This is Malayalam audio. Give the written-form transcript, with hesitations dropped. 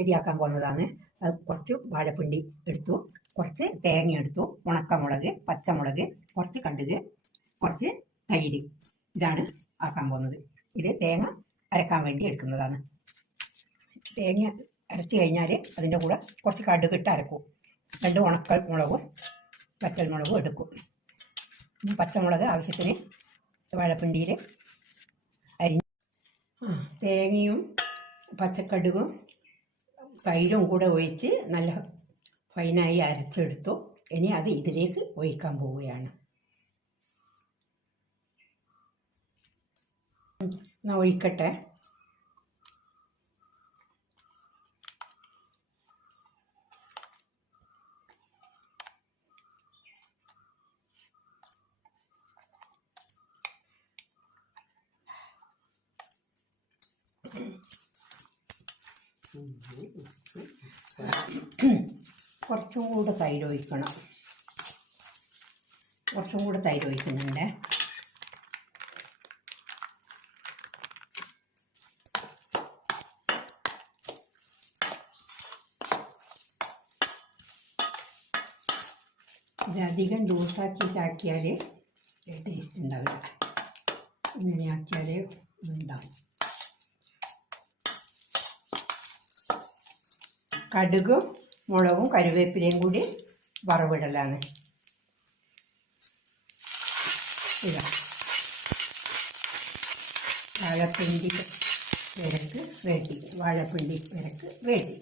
പച്ചടിയാക്കാൻ പോകുന്നതാണ്. അത് കുറച്ച് വാഴപ്പിണ്ടി എടുത്തു, കുറച്ച് തേങ്ങ എടുത്തു, ഉണക്കമുളക്, പച്ചമുളക്, കുറച്ച് കടുക്, കുറച്ച് തൈര്. ഇതാണ് ആക്കാൻ പോകുന്നത്. ഇത് തേങ്ങ അരക്കാൻ വേണ്ടി എടുക്കുന്നതാണ്. തേങ്ങ അരച്ച് കഴിഞ്ഞാൽ അതിൻ്റെ കൂടെ കുറച്ച് കടുക് ഇട്ട് അരക്കും. 2 ഉണക്കൽ മുളകും വറ്റൽമുളകും എടുക്കും. പച്ചമുളക് ആവശ്യത്തിന് വാഴപ്പിണ്ടിയിൽ അരിഞ്ഞ് തേങ്ങയും പച്ചക്കടുകും തൈരും കൂടെ ഒഴിച്ച് നല്ല ഫൈനായി അരച്ചെടുത്തു. ഇനി അത് ഇതിലേക്ക് ഒഴിക്കാൻ പോവുകയാണ്. എന്നാൽ ഒഴിക്കട്ടെ. കുറച്ചും കൂടെ തൈര് ഒഴിക്കണം. കുറച്ചും കൂടെ തൈര് ഒഴിക്കുന്നുണ്ട്. ഇതധികം ലൂസാക്കിയിട്ടാക്കിയാൽ ടേസ്റ്റ് ഉണ്ടാവില്ല. ഇങ്ങനെ ആക്കിയാൽ ഉണ്ടാവും. കടുകും മുളകും കറിവേപ്പിലയും കൂടി വറവിടലാണ്. ഇതാ വാഴപ്പിണ്ടി പെരക്ക് റെഡി.